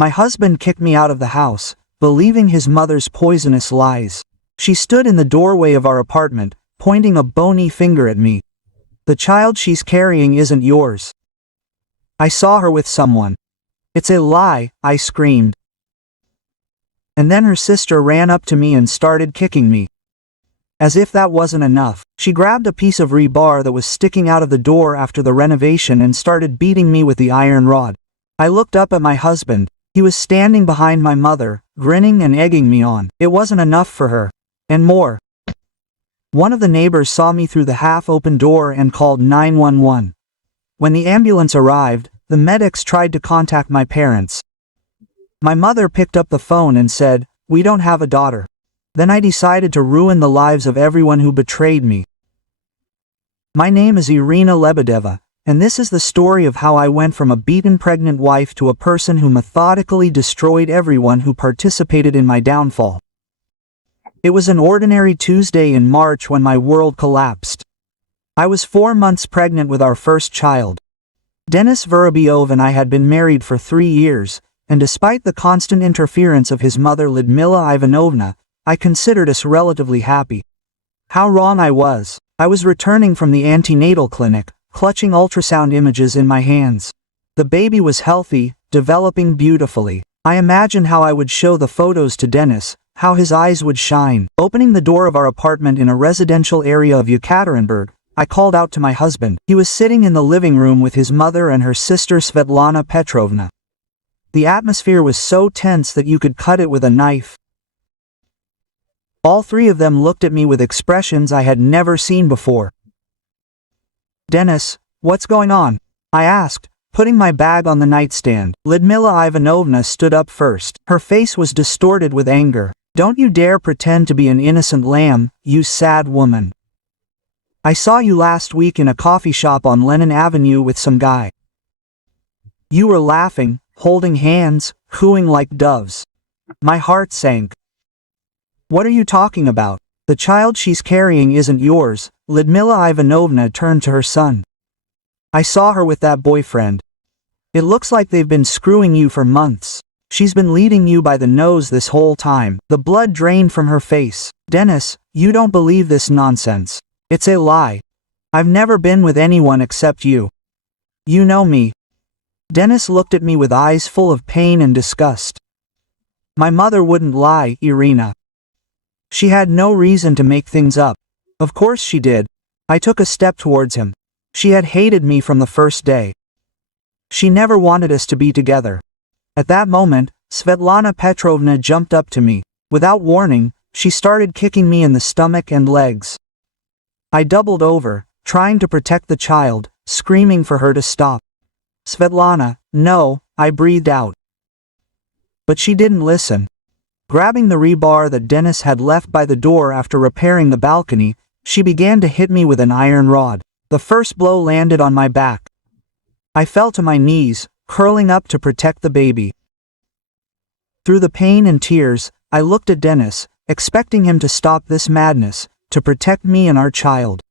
My husband kicked me out of the house, believing his mother's poisonous lies. She stood in the doorway of our apartment, pointing a bony finger at me. The child she's carrying isn't yours. I saw her with someone. It's a lie, I screamed. And then her sister ran up to me and started kicking me. As if that wasn't enough, she grabbed a piece of rebar that was sticking out of the door after the renovation and started beating me with the iron rod. I looked up at my husband. He was standing behind my mother, grinning and egging me on. It wasn't enough for her. And more. One of the neighbors saw me through the half-open door and called 911. When the ambulance arrived, the medics tried to contact my parents. My mother picked up the phone and said, "We don't have a daughter." Then I decided to ruin the lives of everyone who betrayed me. My name is Irina Lebedeva, and this is the story of how I went from a beaten pregnant wife to a person who methodically destroyed everyone who participated in my downfall. It was an ordinary Tuesday in March when my world collapsed. I was 4 months pregnant with our first child. Denis Vorobyov and I had been married for 3 years, and despite the constant interference of his mother Lyudmila Ivanovna, I considered us relatively happy. How wrong I was. I was returning from the antenatal clinic, clutching ultrasound images in my hands. The baby was healthy, developing beautifully. I imagined how I would show the photos to Denis, how his eyes would shine. Opening the door of our apartment in a residential area of Yekaterinburg, I called out to my husband. He was sitting in the living room with his mother and her sister Svetlana Petrovna. The atmosphere was so tense that you could cut it with a knife. All three of them looked at me with expressions I had never seen before. "Denis, what's going on?" I asked, putting my bag on the nightstand. Lyudmila Ivanovna stood up first. Her face was distorted with anger. "Don't you dare pretend to be an innocent lamb, you sad woman. I saw you last week in a coffee shop on Lenin Avenue with some guy. You were laughing, holding hands, cooing like doves." My heart sank. "What are you talking about? The child she's carrying isn't yours." Lyudmila Ivanovna turned to her son. "I saw her with that boyfriend. It looks like they've been screwing you for months. She's been leading you by the nose this whole time." The blood drained from her face. "Denis, you don't believe this nonsense. It's a lie. I've never been with anyone except you. You know me." Denis looked at me with eyes full of pain and disgust. "My mother wouldn't lie, Irina. She had no reason to make things up." "Of course she did." I took a step towards him. "She had hated me from the first day. She never wanted us to be together." At that moment, Svetlana Petrovna jumped up to me. Without warning, she started kicking me in the stomach and legs. I doubled over, trying to protect the child, screaming for her to stop. "Svetlana, no," I breathed out. But she didn't listen. Grabbing the rebar that Denis had left by the door after repairing the balcony, she began to hit me with an iron rod. The first blow landed on my back. I fell to my knees, curling up to protect the baby. Through the pain and tears, I looked at Denis, expecting him to stop this madness, to protect me and our child.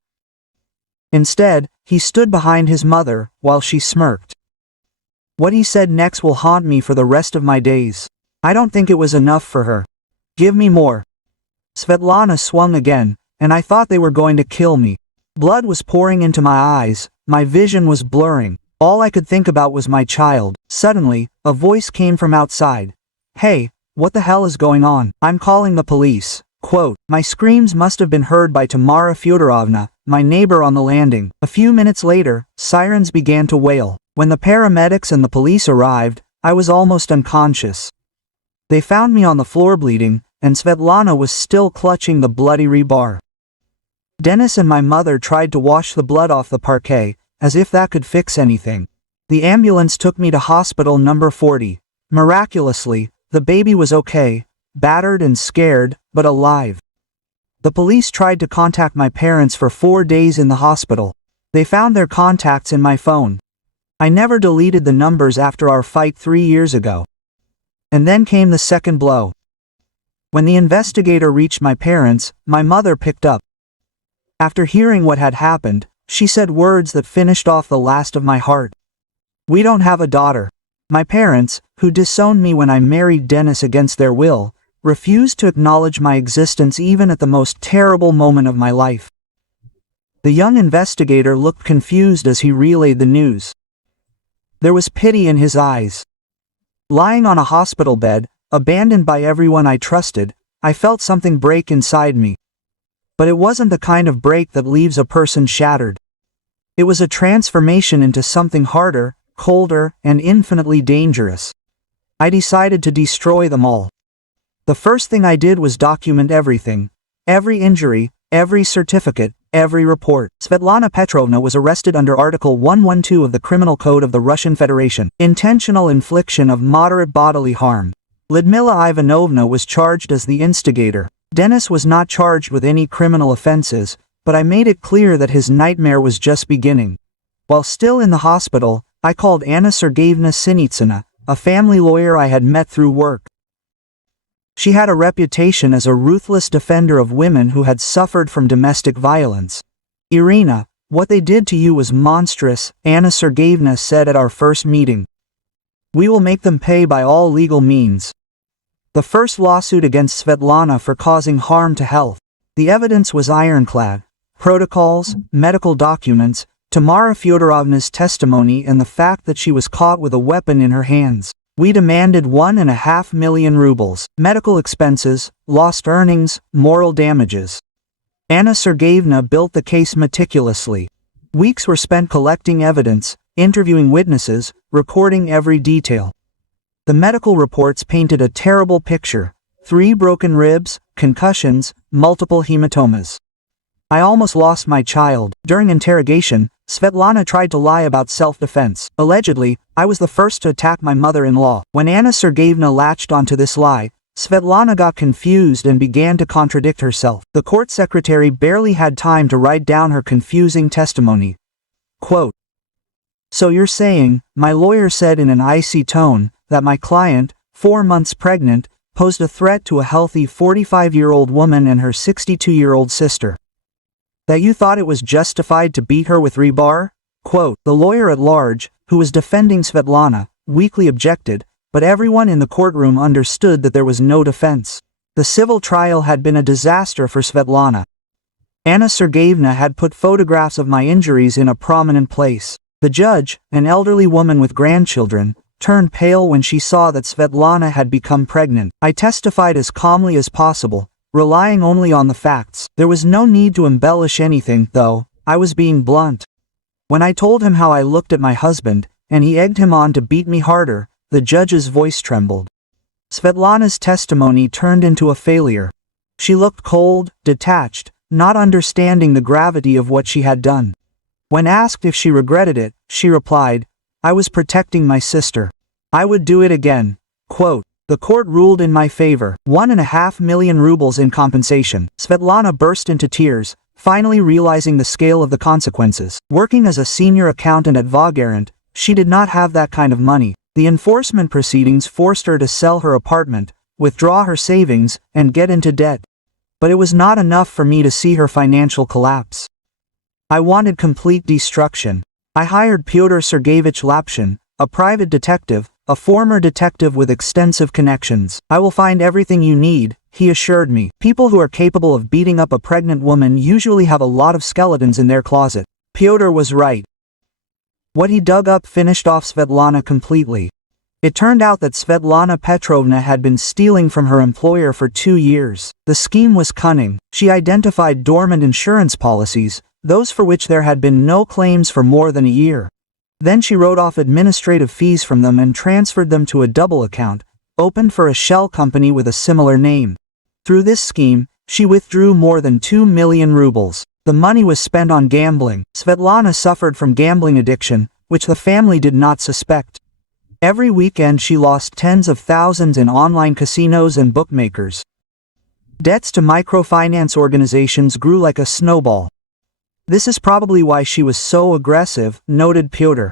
Instead, he stood behind his mother, while she smirked. What he said next will haunt me for the rest of my days. I don't think it was enough for her. "Give me more." Svetlana swung again, and I thought they were going to kill me. Blood was pouring into my eyes, my vision was blurring. All I could think about was my child. Suddenly, a voice came from outside. "Hey, what the hell is going on? I'm calling the police." Quote, my screams must have been heard by Tamara Fyodorovna, my neighbor on the landing. A few minutes later, sirens began to wail. When the paramedics and the police arrived, I was almost unconscious. They found me on the floor bleeding, and Svetlana was still clutching the bloody rebar. Denis and my mother tried to wash the blood off the parquet, as if that could fix anything. The ambulance took me to hospital number 40. Miraculously, the baby was okay, battered and scared, but alive. The police tried to contact my parents for 4 days in the hospital. They found their contacts in my phone. I never deleted the numbers after our fight 3 years ago. And then came the second blow. When the investigator reached my parents, my mother picked up. After hearing what had happened, she said words that finished off the last of my heart. "We don't have a daughter. My parents, who disowned me when I married Dennis against their will, refused to acknowledge my existence even at the most terrible moment of my life. The young investigator looked confused as he relayed the news. There was pity in his eyes. Lying on a hospital bed, abandoned by everyone I trusted, I felt something break inside me. But it wasn't the kind of break that leaves a person shattered. It was a transformation into something harder, colder, and infinitely dangerous. I decided to destroy them all. The first thing I did was document everything. Every injury, every certificate, every report. Svetlana Petrovna was arrested under Article 112 of the Criminal Code of the Russian Federation, intentional infliction of moderate bodily harm. Lyudmila Ivanovna was charged as the instigator. Dennis was not charged with any criminal offenses, but I made it clear that his nightmare was just beginning. While still in the hospital, I called Anna Sergeyevna Sinitsina, a family lawyer I had met through work. She had a reputation as a ruthless defender of women who had suffered from domestic violence. "Irina, what they did to you was monstrous," Anna Sergeyevna said at our first meeting. "We will make them pay by all legal means." The first lawsuit against Svetlana for causing harm to health. The evidence was ironclad. Protocols, medical documents, Tamara Fyodorovna's testimony, and the fact that she was caught with a weapon in her hands. We demanded 1.5 million rubles, medical expenses, lost earnings, moral damages. Anna Sergeyevna built the case meticulously. Weeks were spent collecting evidence, interviewing witnesses, recording every detail. The medical reports painted a terrible picture: 3 broken ribs, concussions, multiple hematomas. I almost lost my child. During interrogation, Svetlana tried to lie about self-defense. Allegedly, I was the first to attack my mother-in-law. When Anna Sergeyevna latched onto this lie, Svetlana got confused and began to contradict herself. The court secretary barely had time to write down her confusing testimony. Quote, "So you're saying," my lawyer said in an icy tone, "that my client, 4 months pregnant, posed a threat to a healthy 45-year-old woman and her 62-year-old sister. That you thought it was justified to beat her with rebar?" Quote, the lawyer at large, who was defending Svetlana, weakly objected, but everyone in the courtroom understood that there was no defense. The civil trial had been a disaster for Svetlana. Anna Sergeyevna had put photographs of my injuries in a prominent place. The judge, an elderly woman with grandchildren, turned pale when she saw that Svetlana had become pregnant. I testified as calmly as possible, relying only on the facts. There was no need to embellish anything, though. I was being blunt. When I told him how I looked at my husband, and he egged him on to beat me harder, the judge's voice trembled. Svetlana's testimony turned into a failure. She looked cold, detached, not understanding the gravity of what she had done. When asked if she regretted it, she replied, "I was protecting my sister. I would do it again." Quote, the court ruled in my favor, 1.5 million rubles in compensation. Svetlana burst into tears, finally realizing the scale of the consequences. Working as a senior accountant at Vagarant, she did not have that kind of money. The enforcement proceedings forced her to sell her apartment, withdraw her savings, and get into debt. But it was not enough for me to see her financial collapse. I wanted complete destruction. I hired Pyotr Sergeyevich Lapshin, a private detective, a former detective with extensive connections. "I will find everything you need," he assured me. People who are capable of beating up a pregnant woman usually have a lot of skeletons in their closet. Pyotr was right. What he dug up finished off Svetlana completely. It turned out that Svetlana Petrovna had been stealing from her employer for 2 years. The scheme was cunning. She identified dormant insurance policies, those for which there had been no claims for more than a year. Then she wrote off administrative fees from them and transferred them to a double account, opened for a shell company with a similar name. Through this scheme, she withdrew more than 2 million rubles. The money was spent on gambling. Svetlana suffered from gambling addiction, which the family did not suspect. Every weekend she lost tens of thousands in online casinos and bookmakers. Debts to microfinance organizations grew like a snowball. This is probably why she was so aggressive, noted Pyotr.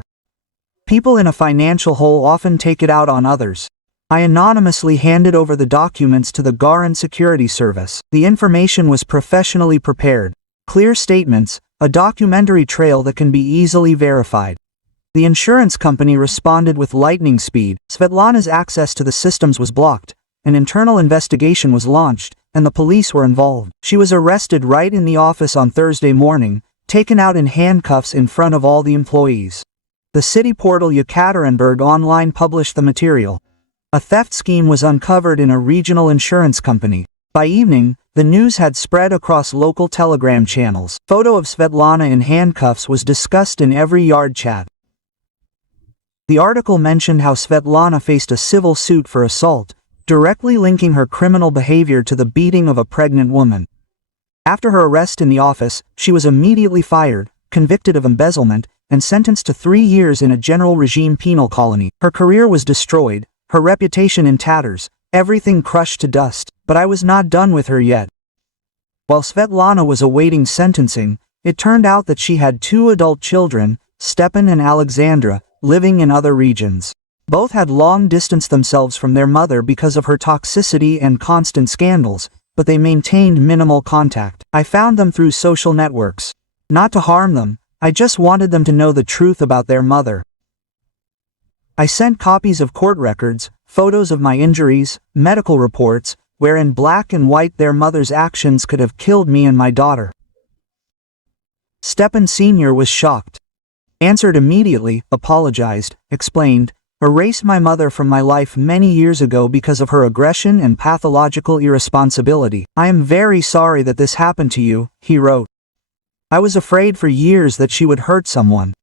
People in a financial hole often take it out on others. I anonymously handed over the documents to the Garand Security Service. The information was professionally prepared. Clear statements, a documentary trail that can be easily verified. The insurance company responded with lightning speed. Svetlana's access to the systems was blocked. An internal investigation was launched, and the police were involved. She was arrested right in the office on Thursday morning, taken out in handcuffs in front of all the employees. The city portal Yekaterinburg Online published the material. A theft scheme was uncovered in a regional insurance company. By evening, the news had spread across local telegram channels. Photo of Svetlana in handcuffs was discussed in every yard chat. The article mentioned how Svetlana faced a civil suit for assault, directly linking her criminal behavior to the beating of a pregnant woman. After her arrest in the office, she was immediately fired, convicted of embezzlement, and sentenced to 3 years in a general regime penal colony. Her career was destroyed, her reputation in tatters, everything crushed to dust. But I was not done with her yet. While Svetlana was awaiting sentencing, it turned out that she had 2 adult children, Stepan and Alexandra, living in other regions. Both had long distanced themselves from their mother because of her toxicity and constant scandals, but they maintained minimal contact. I found them through social networks. Not to harm them, I just wanted them to know the truth about their mother. I sent copies of court records, photos of my injuries, medical reports, where in black and white their mother's actions could have killed me and my daughter. Stepan Sr. was shocked. Answered immediately, apologized, explained, erased my mother from my life many years ago because of her aggression and pathological irresponsibility. I am very sorry that this happened to you, he wrote. I was afraid for years that she would hurt someone.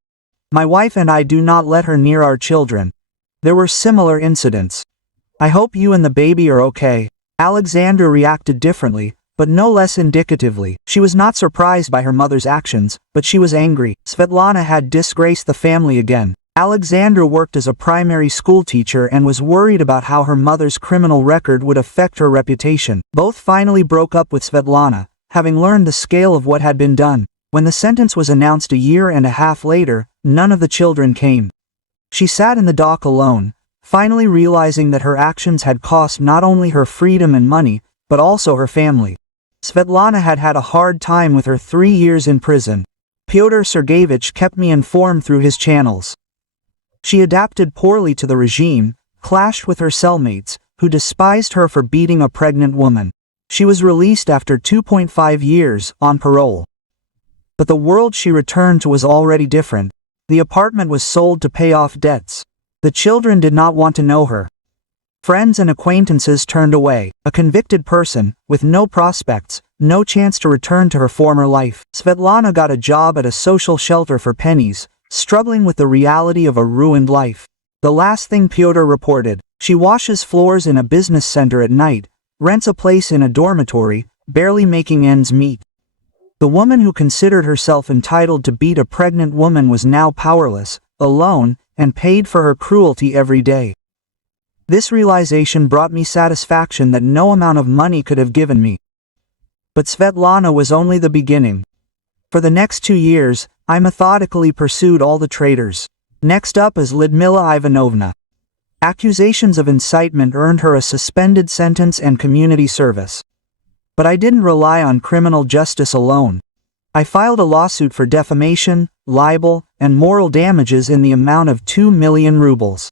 My wife and I do not let her near our children. There were similar incidents. I hope you and the baby are okay. Alexandra reacted differently, but no less indicatively. She was not surprised by her mother's actions, but she was angry. Svetlana had disgraced the family again. Alexandra worked as a primary school teacher and was worried about how her mother's criminal record would affect her reputation. Both finally broke up with Svetlana, having learned the scale of what had been done. When the sentence was announced a year and a half later, none of the children came. She sat in the dock alone, finally realizing that her actions had cost not only her freedom and money, but also her family. Svetlana had had a hard time with her 3 years in prison. Pyotr Sergeyevich kept me informed through his channels. She adapted poorly to the regime, clashed with her cellmates, who despised her for beating a pregnant woman. She was released after 2.5 years, on parole. But the world she returned to was already different. The apartment was sold to pay off debts. The children did not want to know her. Friends and acquaintances turned away. A convicted person, with no prospects, no chance to return to her former life. Svetlana got a job at a social shelter for pennies, struggling with the reality of a ruined life. The last thing Pyotr reported, she washes floors in a business center at night, rents a place in a dormitory, barely making ends meet. The woman who considered herself entitled to beat a pregnant woman was now powerless, alone, and paid for her cruelty every day. This realization brought me satisfaction that no amount of money could have given me. But Svetlana was only the beginning. For the next 2 years, I methodically pursued all the traitors. Next up is Lyudmila Ivanovna. Accusations of incitement earned her a suspended sentence and community service. But I didn't rely on criminal justice alone. I filed a lawsuit for defamation, libel, and moral damages in the amount of 2 million rubles.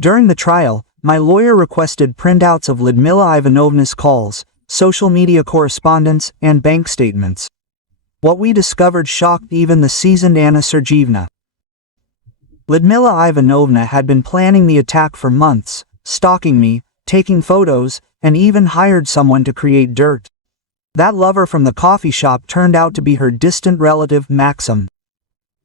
During the trial, my lawyer requested printouts of Lyudmila Ivanovna's calls, social media correspondence, and bank statements. What we discovered shocked even the seasoned Anna Sergeyevna. Lyudmila Ivanovna had been planning the attack for months, stalking me, taking photos, and even hired someone to create dirt. That lover from the coffee shop turned out to be her distant relative Maxim.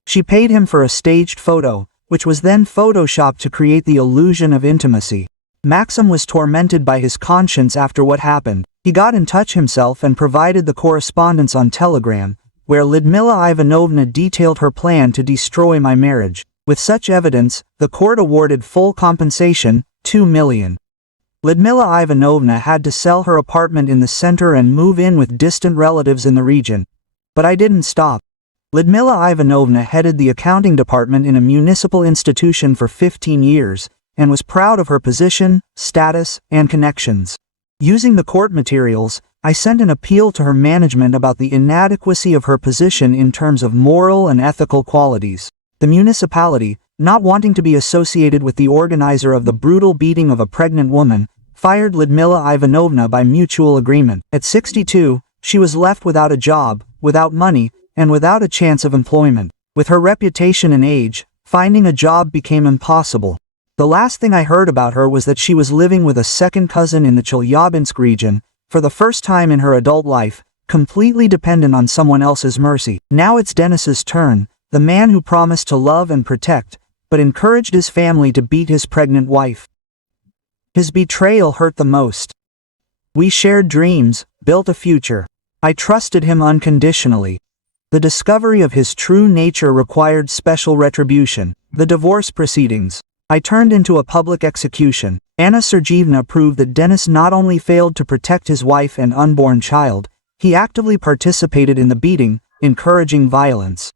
She paid him for a staged photo, which was then photoshopped to create the illusion of intimacy. Maxim was tormented by his conscience after what happened. He got in touch himself and provided the correspondence on Telegram, where Lyudmila Ivanovna detailed her plan to destroy my marriage. With such evidence, the court awarded full compensation, 2 million. Lyudmila Ivanovna had to sell her apartment in the center and move in with distant relatives in the region. But I didn't stop. Lyudmila Ivanovna headed the accounting department in a municipal institution for 15 years, and was proud of her position, status, and connections. Using the court materials, I sent an appeal to her management about the inadequacy of her position in terms of moral and ethical qualities. The municipality, not wanting to be associated with the organizer of the brutal beating of a pregnant woman, fired Lyudmila Ivanovna by mutual agreement. At 62, she was left without a job, without money, and without a chance of employment. With her reputation and age, finding a job became impossible. The last thing I heard about her was that she was living with a second cousin in the Chelyabinsk region, for the first time in her adult life, completely dependent on someone else's mercy. Now it's Denis's turn, the man who promised to love and protect, but encouraged his family to beat his pregnant wife. His betrayal hurt the most. We shared dreams, built a future. I trusted him unconditionally. The discovery of his true nature required special retribution. The divorce proceedings. I turned into a public execution. Anna Sergeyevna proved that Denis not only failed to protect his wife and unborn child, he actively participated in the beating, encouraging violence.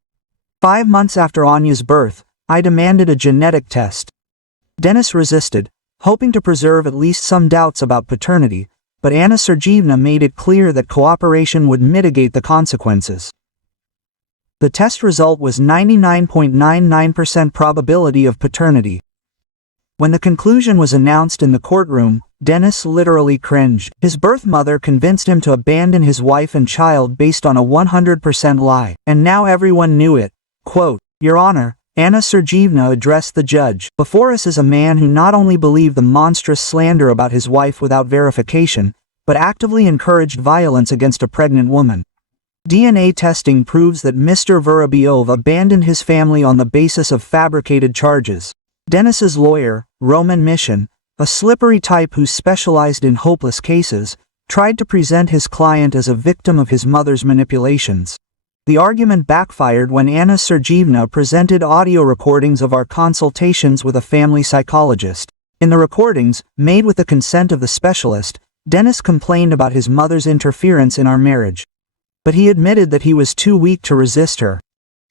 5 months after Anya's birth, I demanded a genetic test. Denis resisted, hoping to preserve at least some doubts about paternity, but Anna Sergeyevna made it clear that cooperation would mitigate the consequences. The test result was 99.99% probability of paternity. When the conclusion was announced in the courtroom, Denis literally cringed. His birth mother convinced him to abandon his wife and child based on a 100% lie, and now everyone knew it. Quote, "Your Honor," Anna Sergeyevna addressed the judge. "Before us is a man who not only believed the monstrous slander about his wife without verification, but actively encouraged violence against a pregnant woman. DNA testing proves that Mr. Vorobyov abandoned his family on the basis of fabricated charges." Denis's lawyer, Roman Mission, a slippery type who specialized in hopeless cases, tried to present his client as a victim of his mother's manipulations. The argument backfired when Anna Sergeyevna presented audio recordings of our consultations with a family psychologist. In the recordings, made with the consent of the specialist, Denis complained about his mother's interference in our marriage. But he admitted that he was too weak to resist her.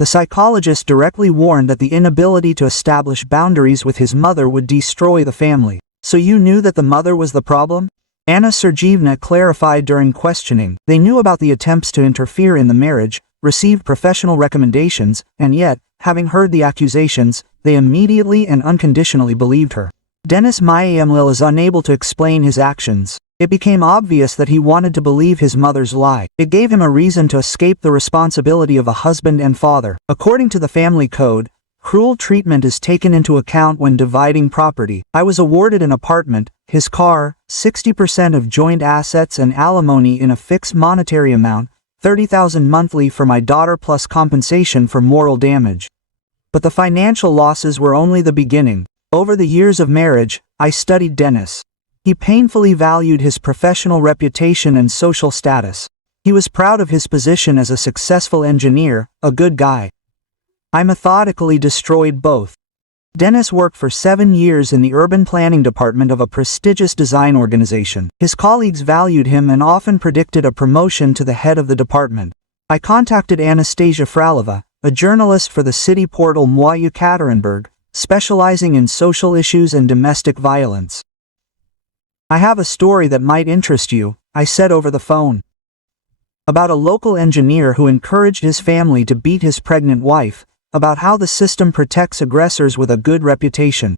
The psychologist directly warned that the inability to establish boundaries with his mother would destroy the family. "So you knew that the mother was the problem?" Anna Sergeyevna clarified during questioning. "They knew about the attempts to interfere in the marriage, received professional recommendations, and yet, having heard the accusations, they immediately and unconditionally believed her." Denis Myamlil is unable to explain his actions. It became obvious that he wanted to believe his mother's lie. It gave him a reason to escape the responsibility of a husband and father. According to the family code, cruel treatment is taken into account when dividing property. I was awarded an apartment, his car, 60% of joint assets and alimony in a fixed monetary amount, 30,000 monthly for my daughter plus compensation for moral damage. But the financial losses were only the beginning. Over the years of marriage, I studied Denis. He painfully valued his professional reputation and social status. He was proud of his position as a successful engineer, a good guy. I methodically destroyed both. Denis worked for 7 years in the urban planning department of a prestigious design organization. His colleagues valued him and often predicted a promotion to the head of the department. I contacted Anastasia Fralova, a journalist for the city portal Moi Yekaterinburg, specializing in social issues and domestic violence. "I have a story that might interest you," I said over the phone. About a local engineer who encouraged his family to beat his pregnant wife, about how the system protects aggressors with a good reputation.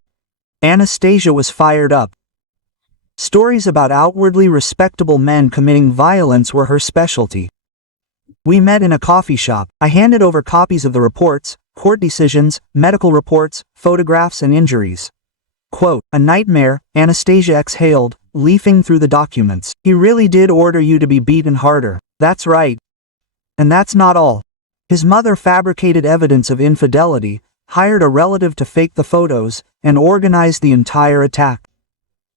Anastasia was fired up. Stories about outwardly respectable men committing violence were her specialty. We met in a coffee shop. I handed over copies of the reports, court decisions, medical reports, photographs and injuries. Quote, "A nightmare," Anastasia exhaled, leafing through the documents. "He really did order you to be beaten harder." "That's right. And that's not all. His mother fabricated evidence of infidelity, hired a relative to fake the photos, and organized the entire attack."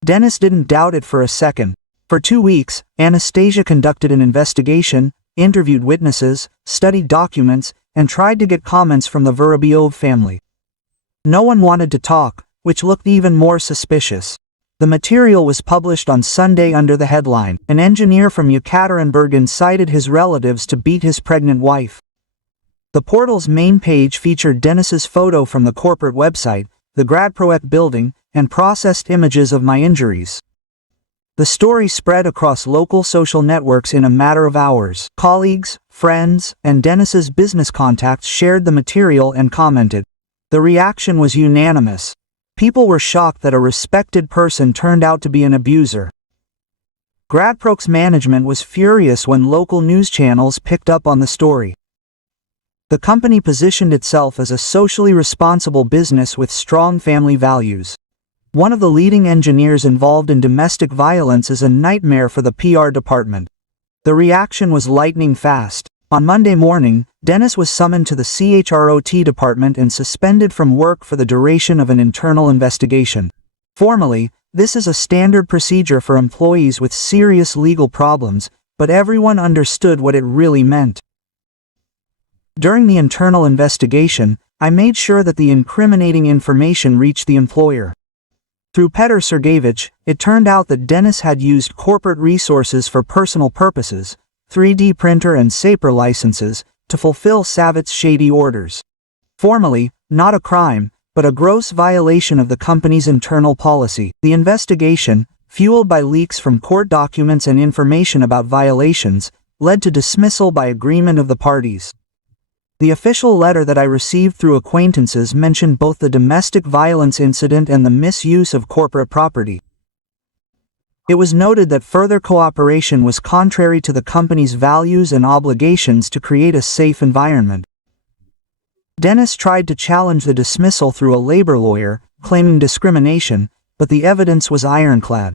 Denis didn't doubt it for a second. For 2 weeks, Anastasia conducted an investigation, interviewed witnesses, studied documents, and tried to get comments from the Vorobyov family. No one wanted to talk, which looked even more suspicious. The material was published on Sunday under the headline, "An engineer from Yekaterinburg incited his relatives to beat his pregnant wife." The portal's main page featured Denis's photo from the corporate website, the Gradproект building, and processed images of my injuries. The story spread across local social networks in a matter of hours. Colleagues, friends, and Denis's business contacts shared the material and commented. The reaction was unanimous. People were shocked that a respected person turned out to be an abuser. Gradpro's management was furious when local news channels picked up on the story. The company positioned itself as a socially responsible business with strong family values. One of the leading engineers involved in domestic violence is a nightmare for the PR department. The reaction was lightning fast. On Monday morning, Dennis was summoned to the CHROT department and suspended from work for the duration of an internal investigation. Formally, this is a standard procedure for employees with serious legal problems, but everyone understood what it really meant. During the internal investigation, I made sure that the incriminating information reached the employer. Through Petr Sergeyevich, it turned out that Dennis had used corporate resources for personal purposes, 3D printer and Saper licenses, to fulfill Savit's shady orders. Formally, not a crime, but a gross violation of the company's internal policy. The investigation, fueled by leaks from court documents and information about violations, led to dismissal by agreement of the parties. The official letter that I received through acquaintances mentioned both the domestic violence incident and the misuse of corporate property. It was noted that further cooperation was contrary to the company's values and obligations to create a safe environment. Dennis tried to challenge the dismissal through a labor lawyer, claiming discrimination, but the evidence was ironclad.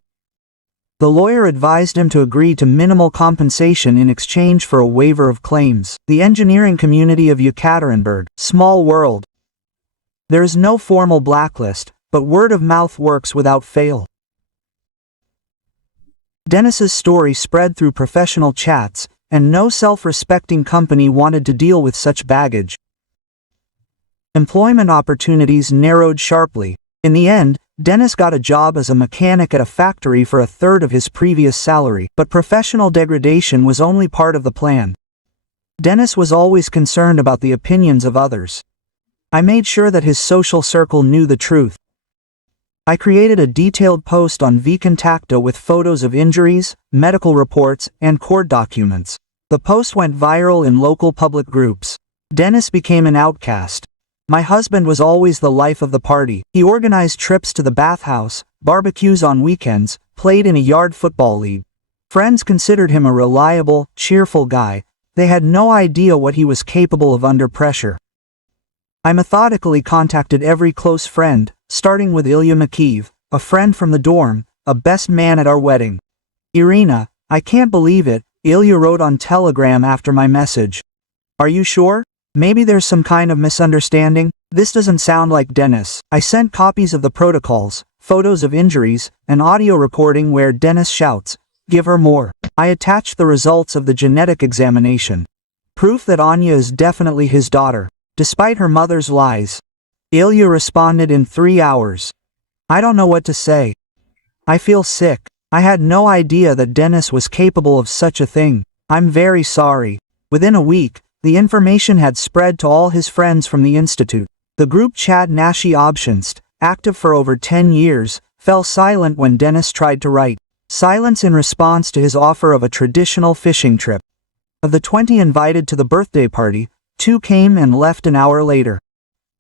The lawyer advised him to agree to minimal compensation in exchange for a waiver of claims. The engineering community of Yekaterinburg, small world. There is no formal blacklist, but word of mouth works without fail. Dennis's story spread through professional chats, and no self-respecting company wanted to deal with such baggage. Employment opportunities narrowed sharply. In the end, Dennis got a job as a mechanic at a factory for a third of his previous salary, but professional degradation was only part of the plan. Dennis was always concerned about the opinions of others. I made sure that his social circle knew the truth. I created a detailed post on vKontakte with photos of injuries, medical reports, and court documents. The post went viral in local public groups. Dennis became an outcast. My husband was always the life of the party. He organized trips to the bathhouse, barbecues on weekends, played in a yard football league. Friends considered him a reliable, cheerful guy. They had no idea what he was capable of under pressure. I methodically contacted every close friend, starting with Ilya Makiyev, a friend from the dorm, a best man at our wedding. Irina, I can't believe it, Ilya wrote on Telegram after my message. Are you sure? Maybe there's some kind of misunderstanding? This doesn't sound like Dennis. I sent copies of the protocols, photos of injuries, an audio recording where Dennis shouts, "Give her more." I attached the results of the genetic examination. Proof that Anya is definitely his daughter, despite her mother's lies. Ilya responded in 3 hours. I don't know what to say. I feel sick. I had no idea that Dennis was capable of such a thing. I'm very sorry. Within a week, the information had spread to all his friends from the institute. The group chat Nashi Obshinst, active for over 10 years, fell silent when Dennis tried to write. Silence in response to his offer of a traditional fishing trip. Of the 20 invited to the birthday party, 2 came and left an hour later.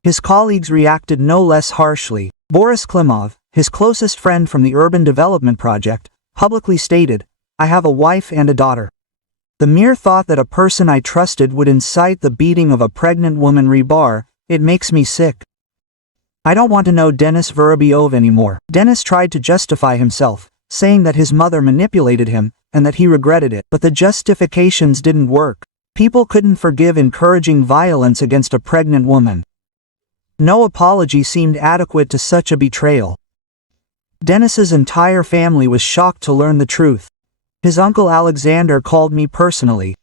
His colleagues reacted no less harshly. Boris Klimov, his closest friend from the Urban Development Project, publicly stated, "I have a wife and a daughter." The mere thought that a person I trusted would incite the beating of a pregnant woman rebar, it makes me sick. I don't want to know Denis Vorobyov anymore. Dennis tried to justify himself, saying that his mother manipulated him, and that he regretted it. But the justifications didn't work. People couldn't forgive encouraging violence against a pregnant woman. No apology seemed adequate to such a betrayal. Dennis's entire family was shocked to learn the truth. His uncle Alexander called me personally.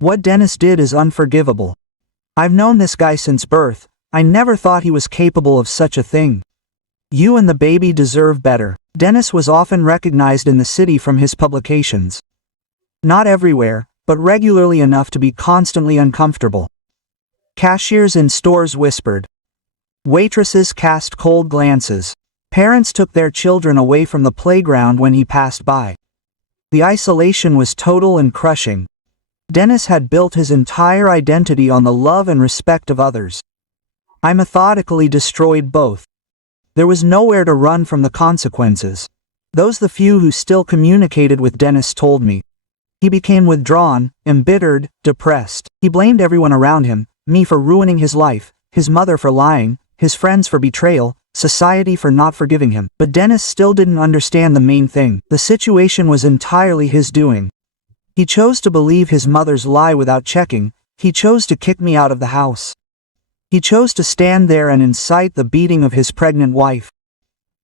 What Dennis did is unforgivable. I've known this guy since birth. I never thought he was capable of such a thing. You and the baby deserve better. Dennis was often recognized in the city from his publications. Not everywhere, but regularly enough to be constantly uncomfortable. Cashiers in stores whispered. Waitresses cast cold glances. Parents took their children away from the playground when he passed by. The isolation was total and crushing. Dennis had built his entire identity on the love and respect of others. I methodically destroyed both. There was nowhere to run from the consequences. Those the few who still communicated with Dennis told me. He became withdrawn, embittered, depressed. He blamed everyone around him, me for ruining his life, his mother for lying, his friends for betrayal, society for not forgiving him. But Dennis still didn't understand the main thing. The situation was entirely his doing. He chose to believe his mother's lie without checking. He chose to kick me out of the house. He chose to stand there and incite the beating of his pregnant wife.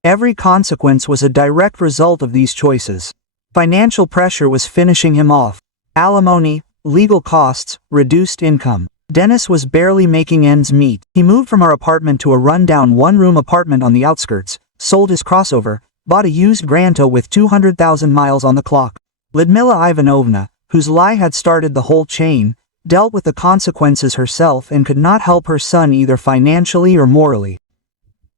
Every consequence was a direct result of these choices. Financial pressure was finishing him off. Alimony, legal costs, reduced income. Dennis was barely making ends meet. He moved from our apartment to a rundown one-room apartment on the outskirts, sold his crossover, bought a used Granto with 200,000 miles on the clock. Lyudmila Ivanovna, whose lie had started the whole chain, dealt with the consequences herself and could not help her son either financially or morally.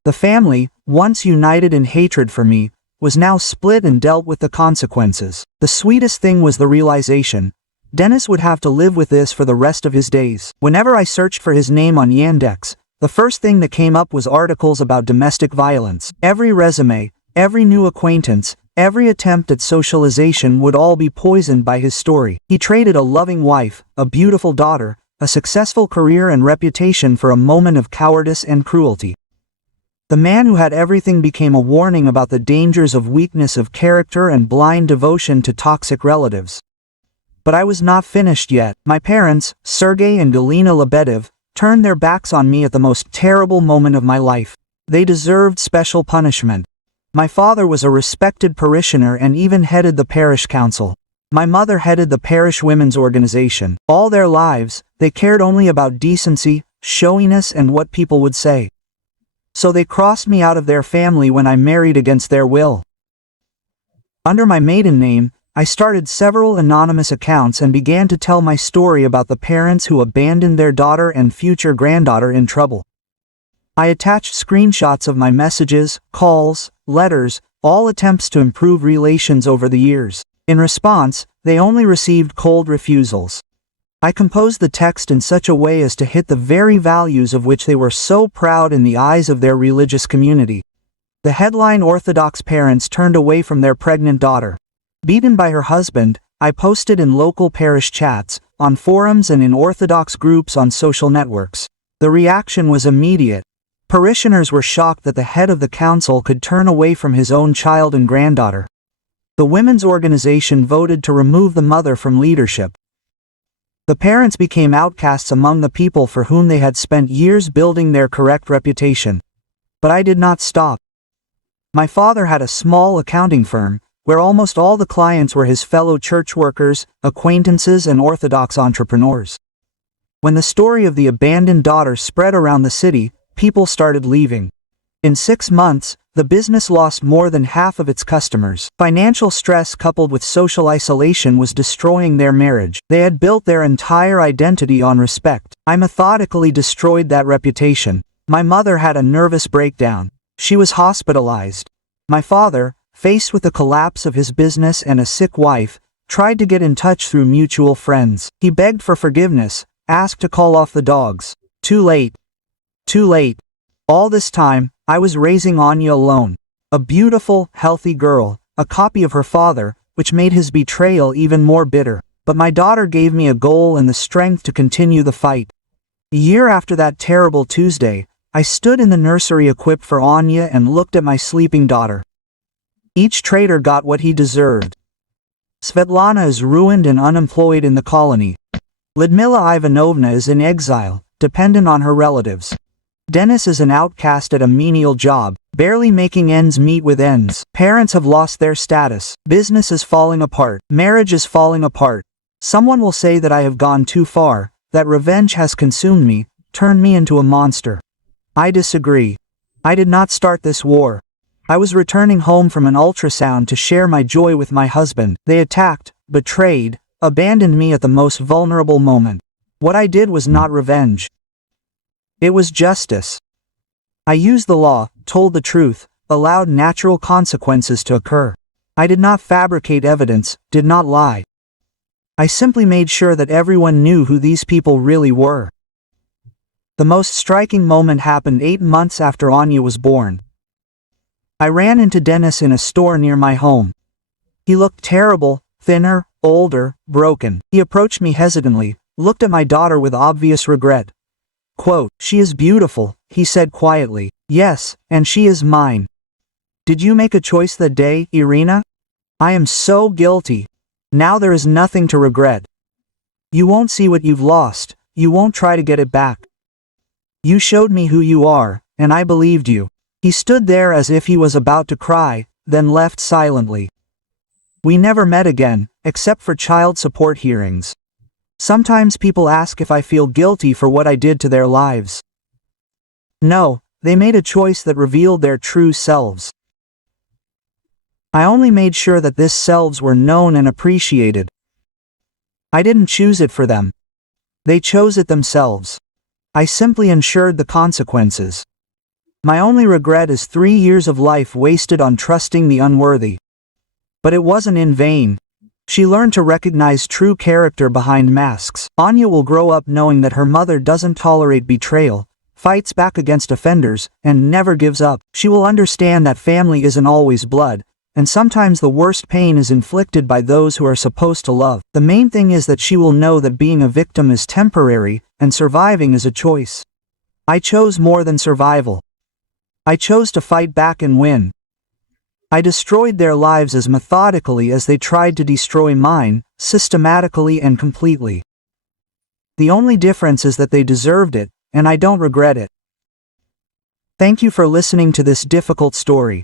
The family, once united in hatred for me, was now split and dealt with the consequences. The sweetest thing was the realization. Dennis would have to live with this for the rest of his days. Whenever I searched for his name on Yandex, the first thing that came up was articles about domestic violence. Every resume, every new acquaintance, every attempt at socialization would all be poisoned by his story. He traded a loving wife, a beautiful daughter, a successful career and reputation for a moment of cowardice and cruelty. The man who had everything became a warning about the dangers of weakness of character and blind devotion to toxic relatives. But I was not finished yet. My parents, Sergei and Galina Lebedev, turned their backs on me at the most terrible moment of my life. They deserved special punishment. My father was a respected parishioner and even headed the parish council. My mother headed the parish women's organization. All their lives, they cared only about decency, showiness and what people would say. So they crossed me out of their family when I married against their will. Under my maiden name, I started several anonymous accounts and began to tell my story about the parents who abandoned their daughter and future granddaughter in trouble. I attached screenshots of my messages, calls, letters, all attempts to improve relations over the years. In response, they only received cold refusals. I composed the text in such a way as to hit the very values of which they were so proud in the eyes of their religious community. The headline: Orthodox parents turned away from their pregnant daughter. Beaten by her husband, I posted in local parish chats, on forums and in Orthodox groups on social networks. The reaction was immediate. Parishioners were shocked that the head of the council could turn away from his own child and granddaughter. The women's organization voted to remove the mother from leadership. The parents became outcasts among the people for whom they had spent years building their correct reputation. But I did not stop. My father had a small accounting firm, where almost all the clients were his fellow church workers, acquaintances and Orthodox entrepreneurs. When the story of the abandoned daughter spread around the city, people started leaving. In 6 months, the business lost more than half of its customers. Financial stress coupled with social isolation was destroying their marriage. They had built their entire identity on respect. I methodically destroyed that reputation. My mother had a nervous breakdown. She was hospitalized. My father, faced with the collapse of his business and a sick wife, tried to get in touch through mutual friends. He begged for forgiveness, asked to call off the dogs. Too late. Too late. All this time, I was raising Anya alone. A beautiful, healthy girl, a copy of her father, which made his betrayal even more bitter. But my daughter gave me a goal and the strength to continue the fight. A year after that terrible Tuesday, I stood in the nursery equipped for Anya and looked at my sleeping daughter. Each traitor got what he deserved. Svetlana is ruined and unemployed in the colony. Lyudmila Ivanovna is in exile, dependent on her relatives. Dennis is an outcast at a menial job, barely making ends meet with ends. Parents have lost their status. Business is falling apart. Marriage is falling apart. Someone will say that I have gone too far, that revenge has consumed me, turned me into a monster. I disagree. I did not start this war. I was returning home from an ultrasound to share my joy with my husband. They attacked, betrayed, abandoned me at the most vulnerable moment. What I did was not revenge. It was justice. I used the law, told the truth, allowed natural consequences to occur. I did not fabricate evidence, did not lie. I simply made sure that everyone knew who these people really were. The most striking moment happened 8 months after Anya was born. I ran into Dennis in a store near my home. He looked terrible, thinner, older, broken. He approached me hesitantly, looked at my daughter with obvious regret. Quote, "She is beautiful," he said quietly. "Yes, and she is mine." "Did you make a choice that day, Irina?" "I am so guilty. Now there is nothing to regret." "You won't see what you've lost, you won't try to get it back. You showed me who you are, and I believed you." He stood there as if he was about to cry, then left silently. We never met again, except for child support hearings. Sometimes people ask if I feel guilty for what I did to their lives. No, they made a choice that revealed their true selves. I only made sure that these selves were known and appreciated. I didn't choose it for them. They chose it themselves. I simply ensured the consequences. My only regret is 3 years of life wasted on trusting the unworthy. But it wasn't in vain. She learned to recognize true character behind masks. Anya will grow up knowing that her mother doesn't tolerate betrayal, fights back against offenders, and never gives up. She will understand that family isn't always blood, and sometimes the worst pain is inflicted by those who are supposed to love. The main thing is that she will know that being a victim is temporary, and surviving is a choice. I chose more than survival. I chose to fight back and win. I destroyed their lives as methodically as they tried to destroy mine, systematically and completely. The only difference is that they deserved it, and I don't regret it. Thank you for listening to this difficult story.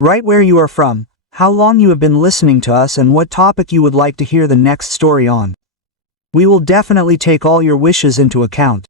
Write where you are from, how long you have been listening to us, and what topic you would like to hear the next story on. We will definitely take all your wishes into account.